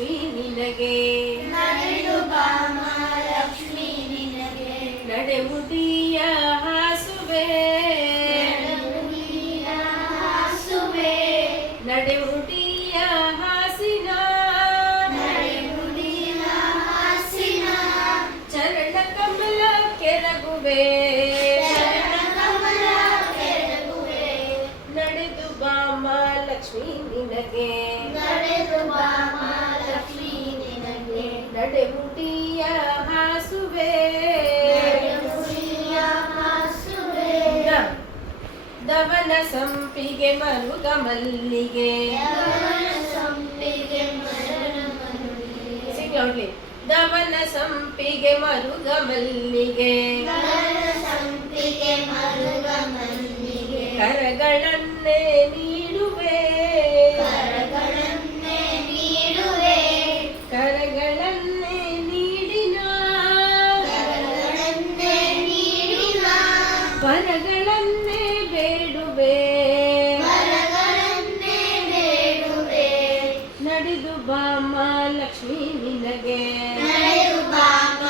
ಲಕ್ಷ್ಮೀ ನಿನಗೆ ನಡೆದು ಬಾಮ ಲಕ್ಷ್ಮೀ ನಿನಗೆ ನಡೆಮುಡಿಯ ಹಾಸುವೆ ಹಾಸುವೆ ನಡೆಮುಡಿಯ ಹಾಸಿನ ನಡೆಮುಡಿಯ ಹಾಸಿನ ಚರಣ ಕಮಲ ಕೆರಗುವೆ ಚರಣ ಕಮಲ ಕೆರಗುವೆ ನಡೆದು ಬಾಮ ಲಕ್ಷ್ಮೀ ನಿನಗೆ ನಡೆದು ಬಾಮ ಲಕ್ಷ್ಮೀ ನಿನಗೆ ನಡೆಮುಡಿಯ ಹಾಸುವೆ ನಡೆಮುಡಿಯ ಹಾಸುವೆ ದವನ ಸಂಪಿಗೆ ಮರುಗ ಮಲ್ಲಿಗೆ ದವನ ಸಂಪಿಗೆ ಮರಣ ಮಲ್ಲಿಗೆ Sing loudly. ದವನ ಸಂಪಿಗೆ ಮರುಗ ಮಲ್ಲಿಗೆ ದವನ ಸಂಪಿಗೆ ಮರುಗ ಮಲ್ಲಿಗೆ ಕರಗಳನ್ನೇ ನೀಡುವೆ ಕರಗಳನ್ನೇ ನೀಡುವೆ ಕರಗಳನ್ನೇ ನೀಡಿನ ಕರಗಳನ್ನೇ ನೀಡಿನ ವರಗಳನ್ನೇ ಬೇಡುವೆ ವರಗಳನ್ನೇ ಬೇಡುವೆ ನಡೆದು ಬಾಮ ಲಕ್ಷ್ಮೀ ನಿನಗೆ ನಡೆದು ಬಾಮ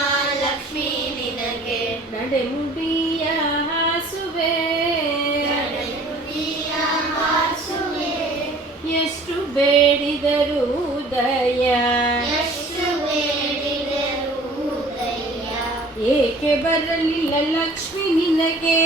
ಲಕ್ಷ್ಮೀ ನಿನಗೆ ನಡೆಮುಡಿಯ ಹಾಸುವೆ ನಡೆಮುಡಿಯ ಹಾಸುವೆ ಎಷ್ಟು ಬೇಡಿದರು ದಯ ಎಷ್ಟು ಬೇಡಿದರು ಉದಯ ಏಕೆ ಬರಲಿಲ್ಲ ಲಕ್ಷ್ಮಿ ನಿನಗೆ